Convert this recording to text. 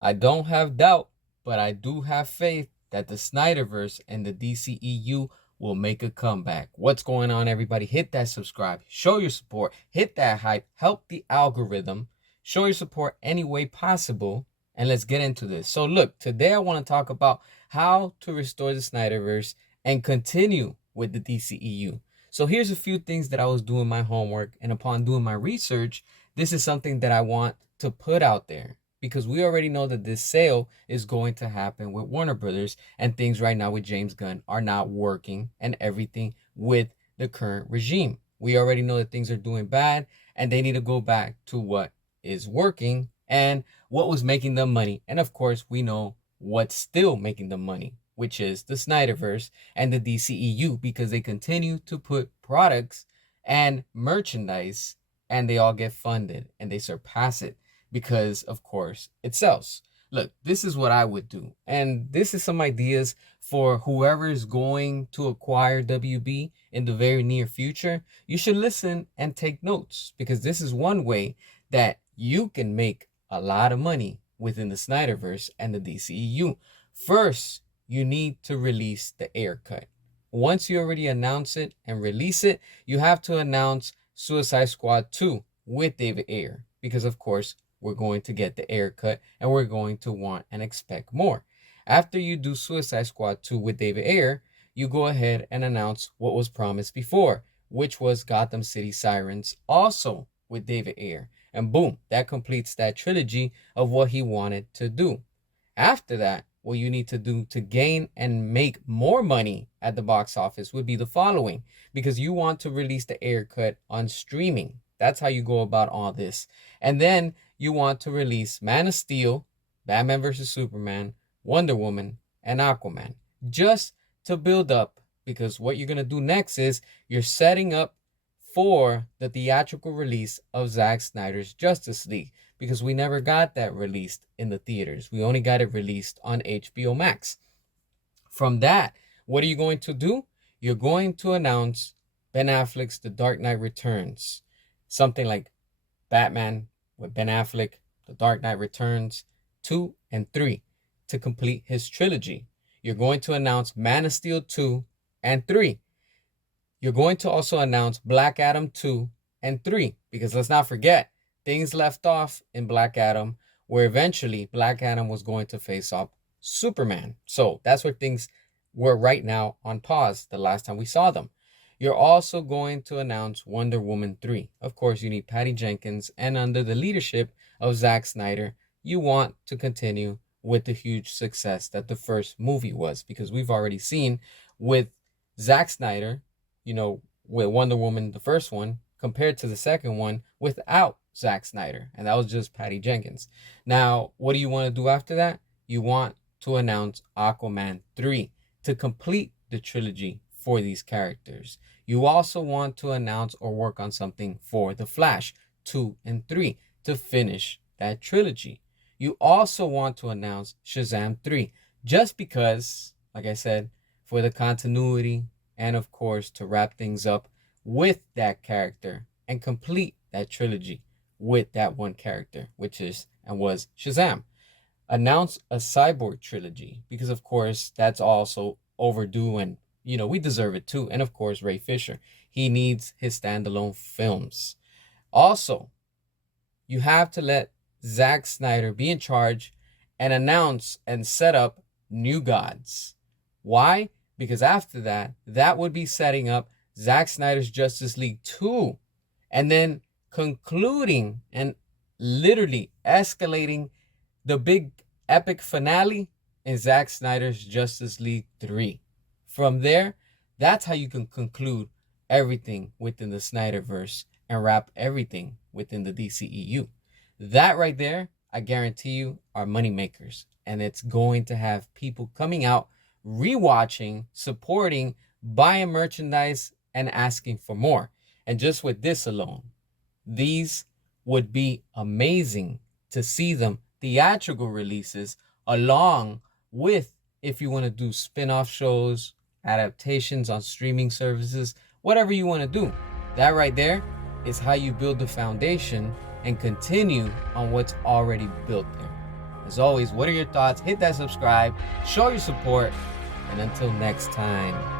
I don't have doubt, but I do have faith that the Snyderverse and the DCEU will make a comeback. What's going on, everybody? Hit that subscribe, show your support, hit that hype, help the algorithm, show your support any way possible, and let's get into this. So look, today I want to talk about how to restore the Snyderverse and continue with the DCEU. So here's a few things that I was doing my homework, and upon doing my research, this is something that I want to put out there because we already know that this sale is going to happen with Warner Brothers, and things right now with James Gunn are not working and everything with the current regime. We already know that things are doing bad and they need to go back to what is working and what was making them money. And of course, we know what's still making them money, which is the Snyderverse and the DCEU, because they continue to put products and merchandise and they all get funded and they surpass it because, of course, it sells. Look, this is what I would do. And this is some ideas for whoever is going to acquire WB in the very near future. You should listen and take notes because this is one way that you can make a lot of money within the Snyderverse and the DCEU. First, you need to release the air cut. Once you already announce it and release it, you have to announce Suicide Squad 2 with David Ayer because, of course, we're going to get the air cut and we're going to want and expect more. After you do Suicide Squad 2 with David Ayer, you go ahead and announce what was promised before, which was Gotham City Sirens, also with David Ayer. And boom, that completes that trilogy of what he wanted to do. After that, what you need to do to gain and make more money at the box office would be the following, because you want to release the air cut on streaming. That's how you go about all this. And then you want to release Man of Steel, Batman vs. Superman, Wonder Woman, and Aquaman, just to build up, because what you're going to do next is you're setting up for the theatrical release of Zack Snyder's Justice League, because we never got that released in the theaters. We only got it released on HBO Max. From that, what are you going to do? You're going to announce Ben Affleck's The Dark Knight Returns. Something like Batman with Ben Affleck, The Dark Knight Returns 2 and 3 to complete his trilogy. You're going to announce Man of Steel 2 and 3. You're going to also announce Black Adam 2 and 3, because let's not forget, things left off in Black Adam where eventually Black Adam was going to face off Superman. So that's where things were right now on pause the last time we saw them. You're also going to announce Wonder Woman 3. Of course, you need Patty Jenkins, and under the leadership of Zack Snyder, you want to continue with the huge success that the first movie was, because we've already seen with Zack Snyder, with Wonder Woman, the first one, compared to the second one without Zack Snyder, and that was just Patty Jenkins. Now, what do you want to do after that? You want to announce Aquaman 3 to complete the trilogy for these characters. You also want to announce or work on something for The Flash 2 and 3 to finish that trilogy. You also want to announce Shazam 3 just because, like I said, for the continuity and of course to wrap things up with that character and complete that trilogy with that one character, which is and was Shazam. Announce a Cyborg trilogy because of course that's also overdue, and we deserve it too. And of course, Ray Fisher, he needs his standalone films. Also, you have to let Zack Snyder be in charge and announce and set up New Gods. Why? Because after that, that would be setting up Zack Snyder's Justice League 2, and then concluding and literally escalating the big epic finale in Zack Snyder's Justice League 3. From there, that's how you can conclude everything within the Snyderverse and wrap everything within the DCEU. That right there, I guarantee you, are money makers. And it's going to have people coming out, rewatching, supporting, buying merchandise, and asking for more. And just with this alone, these would be amazing to see them theatrical releases along with, if you want to do spin-off shows, adaptations on streaming services, whatever you want to do. That right there is how you build the foundation and continue on what's already built there. As always, what are your thoughts? Hit that subscribe, show your support, and until next time.